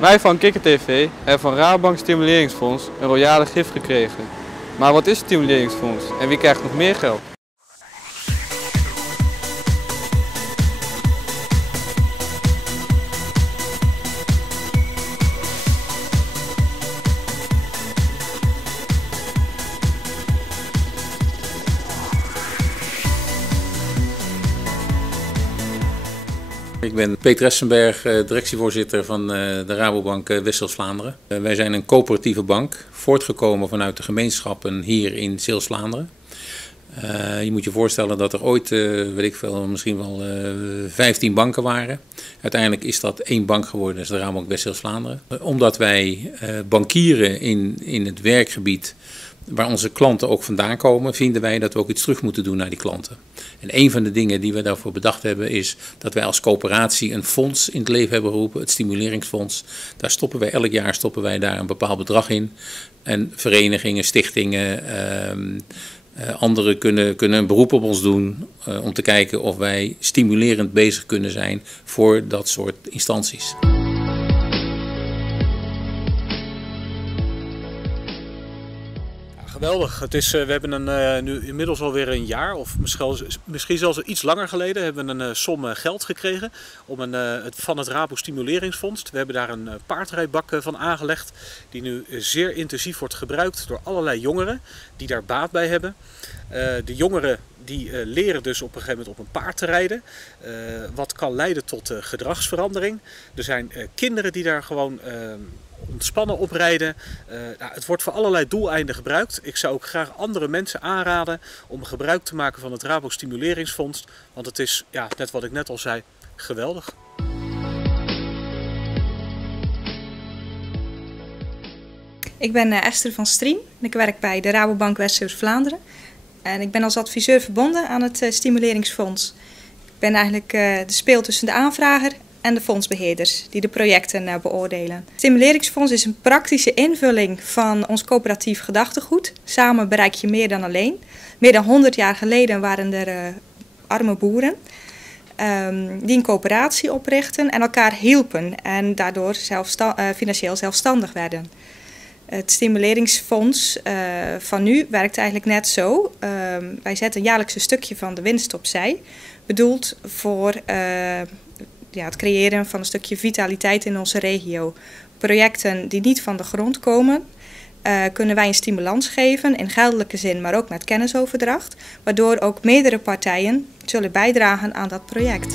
Wij van Kikker TV hebben van Rabobank Stimuleringsfonds een royale gift gekregen. Maar wat is het Stimuleringsfonds en wie krijgt nog meer geld? Ik ben Peter Essenberg, directievoorzitter van de Rabobank West-Zeeuws-Vlaanderen. Wij zijn een coöperatieve bank, voortgekomen vanuit de gemeenschappen hier in Zeeuws-Vlaanderen. Je moet je voorstellen dat er ooit, weet ik veel, misschien wel 15 banken waren. Uiteindelijk is dat één bank geworden, dat is de Rabobank West-Zeeuws-Vlaanderen. Omdat wij bankieren in het werkgebied waar onze klanten ook vandaan komen, vinden wij dat we ook iets terug moeten doen naar die klanten. En een van de dingen die we daarvoor bedacht hebben is dat wij als coöperatie een fonds in het leven hebben geroepen, het Stimuleringsfonds. Daar stoppen wij elk jaar daar een bepaald bedrag in. En verenigingen, stichtingen, anderen kunnen een beroep op ons doen om te kijken of wij stimulerend bezig kunnen zijn voor dat soort instanties. Geweldig. We hebben nu inmiddels alweer een jaar of misschien zelfs iets langer geleden hebben we een som geld gekregen van het Rabo Stimuleringsfonds. We hebben daar een paardrijbak van aangelegd die nu zeer intensief wordt gebruikt door allerlei jongeren die daar baat bij hebben. De jongeren die leren dus op een gegeven moment op een paard te rijden, wat kan leiden tot gedragsverandering. Er zijn kinderen die daar gewoon ontspannen oprijden. Het wordt voor allerlei doeleinden gebruikt. Ik zou ook graag andere mensen aanraden om gebruik te maken van het Rabo Stimuleringsfonds. Want het is, ja, net wat ik net al zei, geweldig. Ik ben Esther van Strien en ik werk bij de Rabobank West-Zeeuws-Vlaanderen. En ik ben als adviseur verbonden aan het Stimuleringsfonds. Ik ben eigenlijk de speel tussen de aanvrager en de fondsbeheerders die de projecten beoordelen. Het Stimuleringsfonds is een praktische invulling van ons coöperatief gedachtegoed. Samen bereik je meer dan alleen. Meer dan 100 jaar geleden waren er arme boeren die een coöperatie oprichten en elkaar hielpen en daardoor financieel zelfstandig werden. Het Stimuleringsfonds van nu werkt eigenlijk net zo. Wij zetten jaarlijks een stukje van de winst opzij, bedoeld voor het creëren van een stukje vitaliteit in onze regio. Projecten die niet van de grond komen, kunnen wij een stimulans geven in geldelijke zin, maar ook met kennisoverdracht, waardoor ook meerdere partijen zullen bijdragen aan dat project.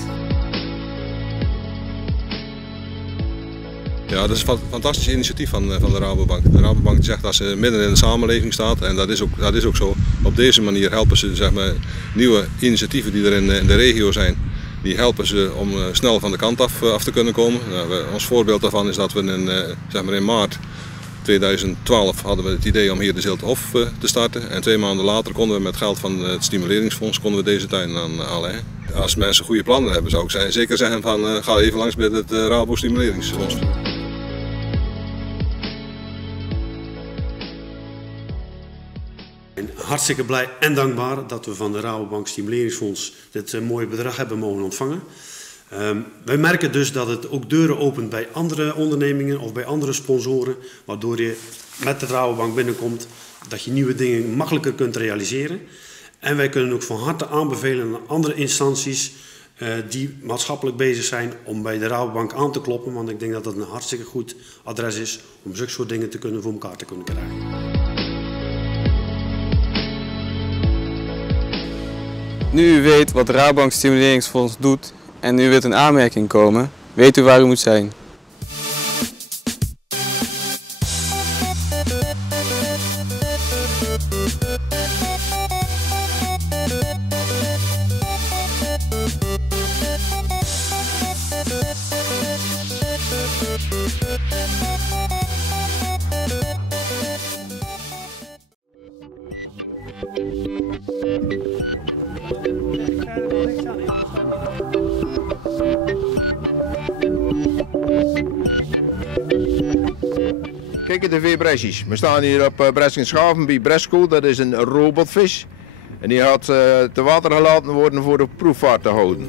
Ja, dat is een fantastisch initiatief van de Rabobank. De Rabobank zegt dat ze midden in de samenleving staat en dat is ook zo. Op deze manier helpen ze, zeg maar, nieuwe initiatieven die er in de regio zijn. Die helpen ze om snel van de kant af te kunnen komen. Ons voorbeeld daarvan is dat we in maart 2012 hadden we het idee om hier de Ziltehof te starten. En 2 maanden later konden we met geld van het Stimuleringsfonds deze tuin aanleggen. Als mensen goede plannen hebben, zou ik zeker zeggen van ga even langs bij het Rabo Stimuleringsfonds. Hartstikke blij en dankbaar dat we van de Rabobank Stimuleringsfonds dit mooie bedrag hebben mogen ontvangen. Wij merken dus dat het ook deuren opent bij andere ondernemingen of bij andere sponsoren, waardoor je met de Rabobank binnenkomt, dat je nieuwe dingen makkelijker kunt realiseren. En wij kunnen ook van harte aanbevelen aan andere instanties die maatschappelijk bezig zijn om bij de Rabobank aan te kloppen, want ik denk dat dat een hartstikke goed adres is om zulke soort dingen voor elkaar te kunnen krijgen. Nu u weet wat het Rabobank Stimuleringsfonds doet en u wilt in aanmerking komen, weet u waar u moet zijn. Kijk, de 2 Bresjes. We staan hier op Bresgenschaven bij Bresco, dat is een robotvis. En die gaat te water gelaten worden voor de proefvaart te houden.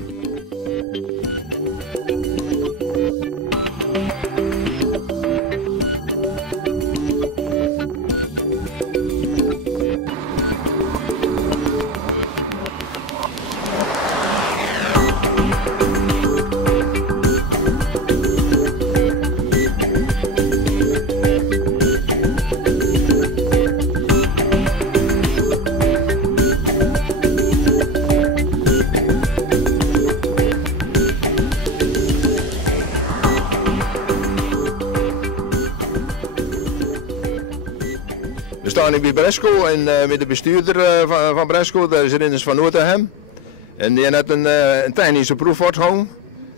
We staan hier bij Bresco en met de bestuurder van Bresco, dat is Rinders van Noordenhem. En die heeft een technische proefvaart gehouden.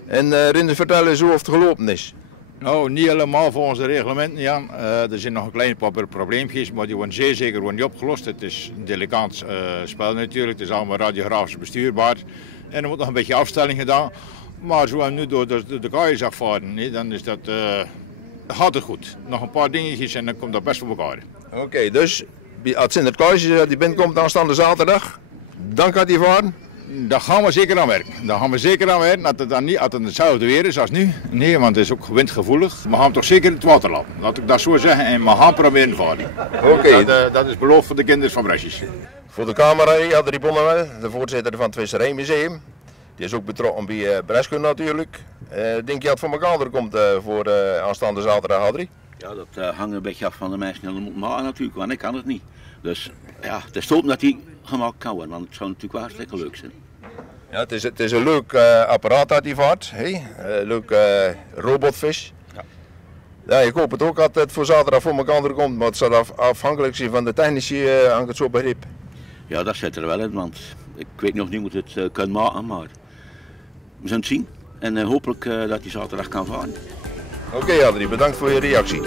En Rinders vertellen zo of het gelopen is. Nou, niet helemaal volgens de reglementen, Jan. Er zijn nog een klein paar probleempjes, maar die worden zeer zeker niet opgelost. Het is een delicaat spel natuurlijk, het is allemaal radiografisch bestuurbaar. En er wordt nog een beetje afstelling gedaan. Maar zo nu door de kaaien afvaren, dan is dat, gaat het goed. Nog een paar dingetjes en dan komt dat best voor elkaar. Oké, dus als Sinterklaas die binnenkomt aanstaande zaterdag, dan gaat hij varen? Daar gaan we zeker aan werken. Daar gaan we zeker aan werken. Dat het dan niet altijd hetzelfde weer is als nu. Nee, want het is ook windgevoelig. We gaan hem toch zeker in het water laten. Laat ik dat zo zeggen. En we gaan proberen varen. Oké. Dat is beloofd voor de kinderen van Bresjes. Voor de camera had Adrie Bonnewel, de voorzitter van het Visserijmuseum. Die is ook betrokken bij Bresco natuurlijk. Denk je dat het voor elkaar komt voor aanstaande zaterdag, Adrie? Ja, dat hangt een beetje af van de mensen die dat moeten maken natuurlijk, want ik kan het niet. Dus ja, het is hopen dat die gemaakt kan worden, want het zou natuurlijk wel hartstikke leuk zijn. Ja, het is een leuk apparaat dat hij vaart, leuk robotvis. Ja. Ja, ik hoop het ook dat het voor zaterdag voor elkaar komt, maar het zal afhankelijk zijn van de technici, hangt het zo begrip. Ja, dat zit er wel in, want ik weet nog niet hoe het kan maken, maar we zullen het zien. En hopelijk dat hij zaterdag kan varen. Oké, Adrie, bedankt voor je reactie.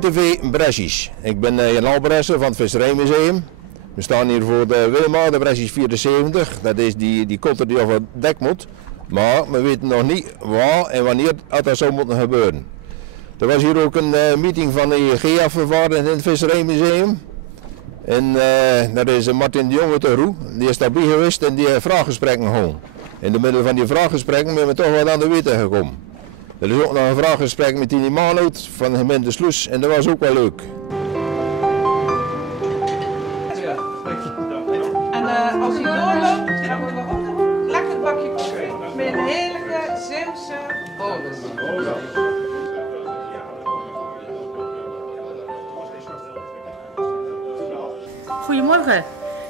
TV Bresjes. Ik ben Jan Albressen van het Visserijmuseum. We staan hier voor de Wilma, de Bresjes 74. Dat is die kotter die over het dek moet. Maar we weten nog niet waar en wanneer dat zou moeten gebeuren. Er was hier ook een meeting van de IEG afgevaardigd in het Visserijmuseum. En daar is Martin de Jonge te Roe. Die is daarbij geweest en die heeft vraaggesprekken gehouden. In de middel van die vraaggesprekken zijn we toch wel aan de weten gekomen. Er is ook nog een vraaggesprek met Tini Maanhout van de gemeente Sluis en dat was ook wel leuk. En als je doorloopt, dan moeten we ook nog een lekker bakje koffie met een heerlijke Zeeuwse bonen. Goedemorgen.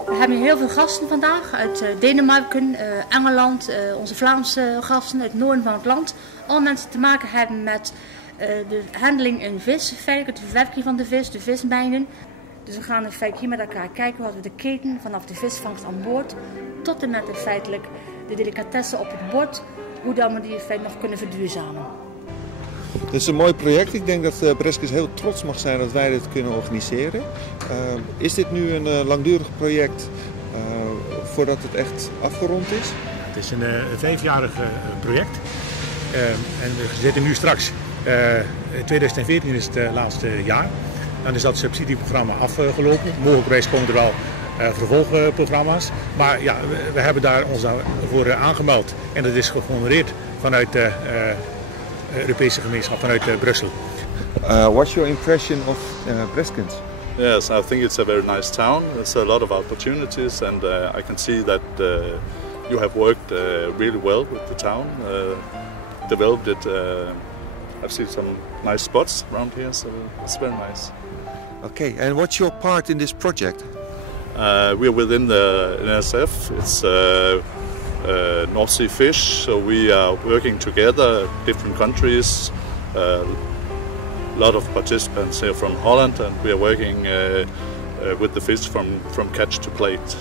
We hebben hier heel veel gasten vandaag uit Denemarken, Engeland, onze Vlaamse gasten uit het noorden van het land. Al mensen te maken hebben met de handeling in vis, feitelijk de verwerking van de vis, de vismijnen. Dus we gaan feitelijk hier met elkaar kijken wat we de keten vanaf de visvangst aan boord tot en met feitelijk de delicatessen op het bord, hoe dan we die feitelijk nog kunnen verduurzamen. Het is een mooi project. Ik denk dat Breskes heel trots mag zijn dat wij dit kunnen organiseren. Is dit nu een langdurig project voordat het echt afgerond is? Het is een 5-jarig project. En we zitten nu straks, in 2014 is het laatste jaar. Dan is dat subsidieprogramma afgelopen. Mogelijkwijs komen er wel vervolgprogramma's. Maar ja, we hebben daar ons voor aangemeld. En dat is gehonoreerd vanuit de Europese gemeenschap, vanuit Brussel. What's your impression of Breskens? Yes, I think it's a very nice town. There's a lot of opportunities, and I can see that you have worked really well with the town, developed it. I've seen some nice spots around here, so it's very nice. Okay, and what's your part in this project? We are within the NSF. It's North Sea Fish, so we are working together, different countries. A lot of participants here from Holland, and we are working with the fish from catch to plate.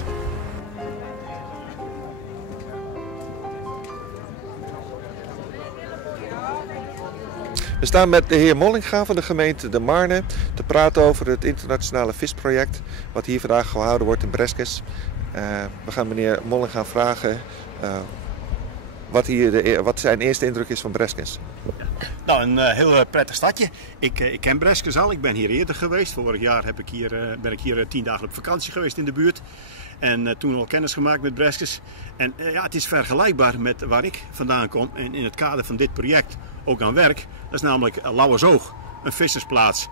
We staan met de heer Mollinga van de gemeente De Marne te praten over het internationale visproject wat hier vandaag gehouden wordt in Breskes. We gaan meneer Mollinga vragen wat zijn eerste indruk is van Breskes. Nou, een heel prettig stadje. Ik ken Breskes al, ik ben hier eerder geweest. Vorig jaar ben ik hier 10 dagen op vakantie geweest in de buurt. En toen al kennis gemaakt met Breskes. En ja, het is vergelijkbaar met waar ik vandaan kom. En in het kader van dit project ook aan werk. Dat is namelijk Lauwersoog, een vissersplaats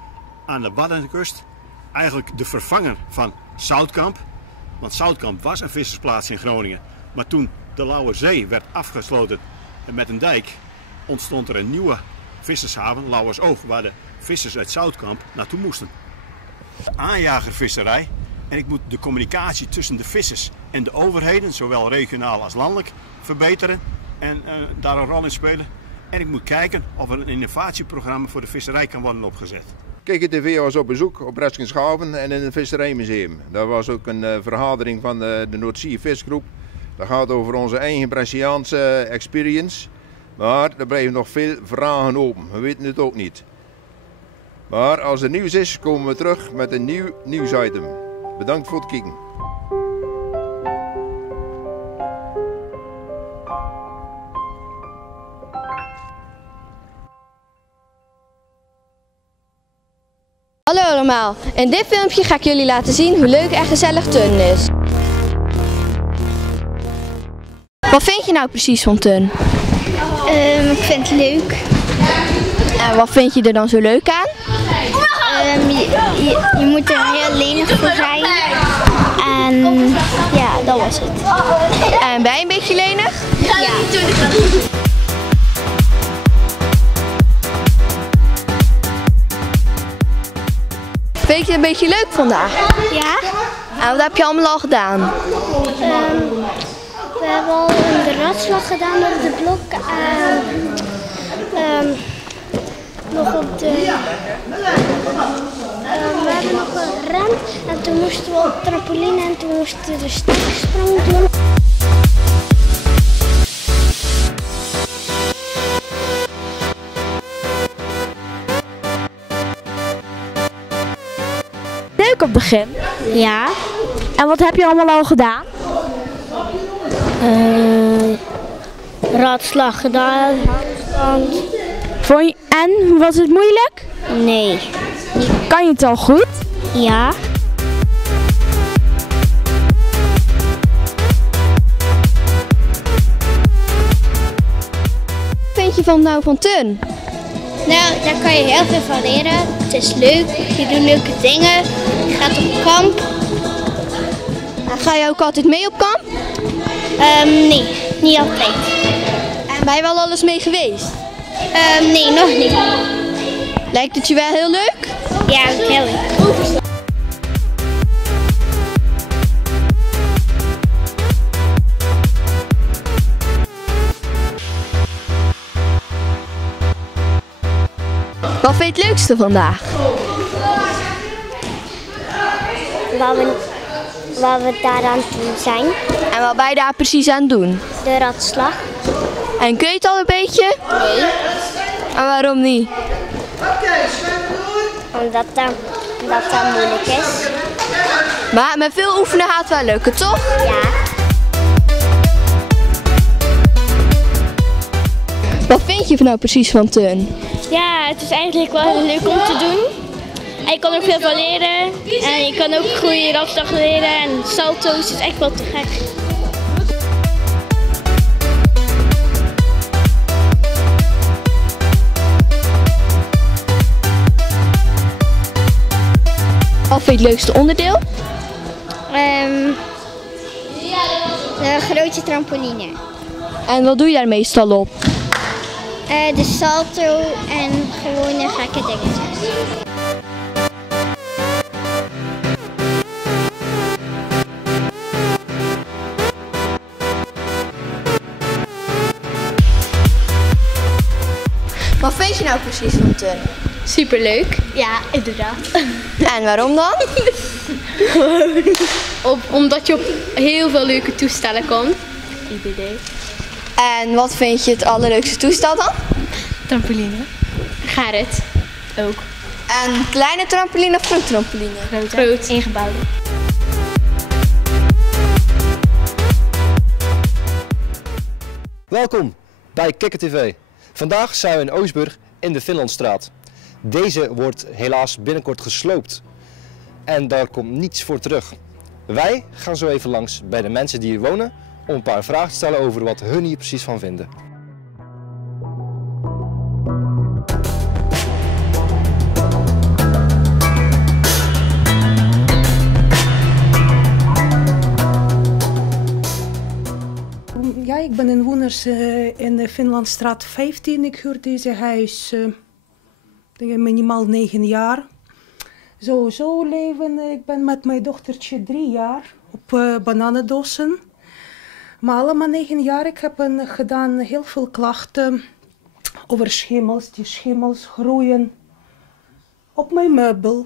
aan de Waddenkust. Eigenlijk de vervanger van Zoutkamp. Want Zoutkamp was een vissersplaats in Groningen. Maar toen de Lauwerzee werd afgesloten met een dijk, ontstond er een nieuwe vissershaven, Lauwersoog, waar de vissers uit Zoutkamp naartoe moesten. Aanjagervisserij. En ik moet de communicatie tussen de vissers en de overheden, zowel regionaal als landelijk, verbeteren en daar een rol in spelen. En ik moet kijken of er een innovatieprogramma voor de visserij kan worden opgezet. KGTV was op bezoek op Breskenshaven en in het Visserijmuseum. Daar was ook een vergadering van de Noordzee Visgroep. Dat gaat over onze eigen Bresciaanse experience. Maar er blijven nog veel vragen open. We weten het ook niet. Maar als er nieuws is, komen we terug met een nieuw nieuwsitem. Bedankt voor het kijken. Hallo allemaal, in dit filmpje ga ik jullie laten zien hoe leuk en gezellig Tun is. Wat vind je nou precies van Tun? Ik vind het leuk. En wat vind je er dan zo leuk aan? Je moet er heel lenig voor zijn. En ja, dat was het. En ben je een beetje lenig? Ja. Vind je het een beetje leuk vandaag? Ja. En wat heb je allemaal al gedaan? We hebben al de ratslag gedaan op de blok. Nog op de... we hebben nog gerend en toen moesten we op trampoline en toen moesten we de steksprong doen. Leuk op het begin? Ja. En wat heb je allemaal al gedaan? Ratslag gedaan. En was het moeilijk? Nee. Kan je het al goed? Ja. Wat vind je van Tun? Nou, daar kan je heel veel van leren. Het is leuk, je doet leuke dingen, je gaat op kamp. En ga je ook altijd mee op kamp? Nee, niet altijd. En ben je wel alles mee geweest? Nee, nog niet. Lijkt het je wel heel leuk? Ja, heel leuk. Wat vind je het leukste vandaag? Waar we daar aan doen zijn. En wat ben je daar precies aan doen? De ratslag. En kun je het al een beetje? Nee. En waarom niet? Omdat dat moeilijk is. Maar met veel oefenen gaat het wel lukken, toch? Ja. Wat vind je nou precies van Tun? Ja, het is eigenlijk wel heel leuk om te doen. En je kan ook veel van leren. En je kan ook goede ratslag leren en salto's. Het is echt wel te gek. Wat vind het leukste onderdeel? De grote trampoline. En wat doe je daar meestal op? De salto en gewone gekke dingetjes. Wat vind je nou precies van turnen? Superleuk. Ja, inderdaad. En waarom dan? Omdat je op heel veel leuke toestellen komt. IBD. En wat vind je het allerleukste toestel dan? Trampoline. Gerrit. Ook. En kleine trampoline of grote trampoline? Groot. Ingebouwd. Welkom bij Kikker TV. Vandaag zijn we in Oostburg in de Finlandstraat. Deze wordt helaas binnenkort gesloopt. En daar komt niets voor terug. Wij gaan zo even langs bij de mensen die hier wonen om een paar vragen te stellen over wat hun hier precies van vinden. Ja, ik ben inwoners in de Finlandstraat 15. Ik huur deze huis denk ik minimaal 9 jaar. Zo leven, ik ben met mijn dochtertje 3 jaar op bananendossen. Maar allemaal 9 jaar. Ik heb gedaan heel veel klachten over schimmels. Die schimmels groeien op mijn meubel,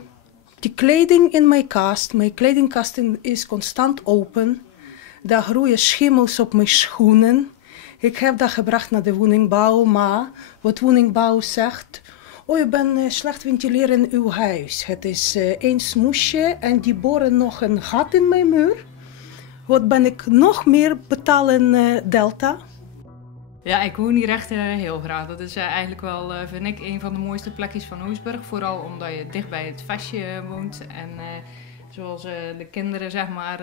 die kleding in mijn kast. Mijn kledingkast is constant open. Daar groeien schimmels op mijn schoenen. Ik heb dat gebracht naar de woningbouw, maar wat woningbouw zegt: oh, je bent slecht ventileren in uw huis. Het is één smoesje en die boren nog een gat in mijn muur. Wat ben ik nog meer betalen Delta? Ja, ik woon hier echt heel graag. Dat is eigenlijk wel, vind ik, een van de mooiste plekjes van Oostburg. Vooral omdat je dicht bij het Vestje woont. En zoals de kinderen, zeg maar,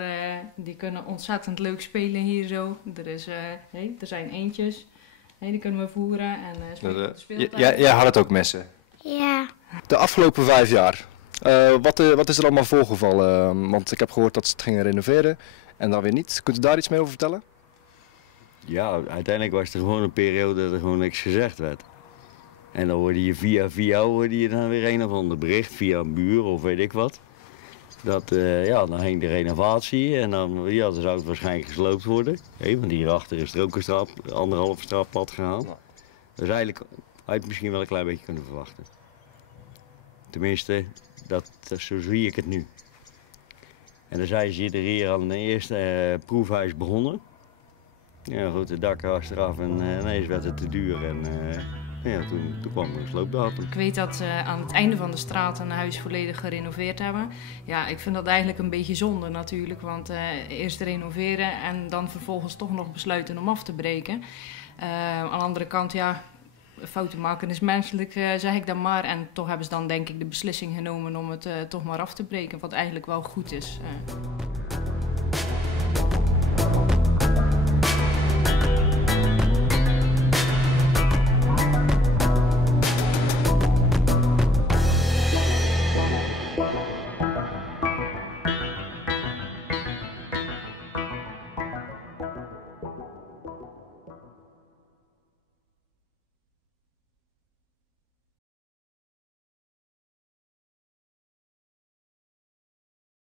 die kunnen ontzettend leuk spelen hier zo. Er zijn eentjes, die kunnen we voeren en spelen op de speeltuin. Jij had het ook messen? Ja. De afgelopen 5 jaar, wat is er allemaal voorgevallen? Want ik heb gehoord dat ze het gingen renoveren en dan weer niet. Kunt u daar iets meer over vertellen? Ja, uiteindelijk was er gewoon een periode dat er gewoon niks gezegd werd. En dan hoorde je via dan weer een of ander bericht, via een buur of weet ik wat. Dat, dan ging de renovatie en dan zou het waarschijnlijk gesloopt worden. Want hierachter is er ook een 1,5 strappad gehaald. Dus eigenlijk had je misschien wel een klein beetje kunnen verwachten. Tenminste, zo zie ik het nu. En dan zijn ze hier aan het eerste proefhuis begonnen. Ja, goed, het dak was eraf en ineens werd het te duur en toen kwam er een sloopdatum. Ik weet dat ze aan het einde van de straat een huis volledig gerenoveerd hebben. Ja, ik vind dat eigenlijk een beetje zonde natuurlijk, want eerst renoveren en dan vervolgens toch nog besluiten om af te breken. Aan de andere kant, ja, fouten maken is menselijk, zeg ik dan maar. En toch hebben ze dan denk ik de beslissing genomen om het toch maar af te breken, wat eigenlijk wel goed is.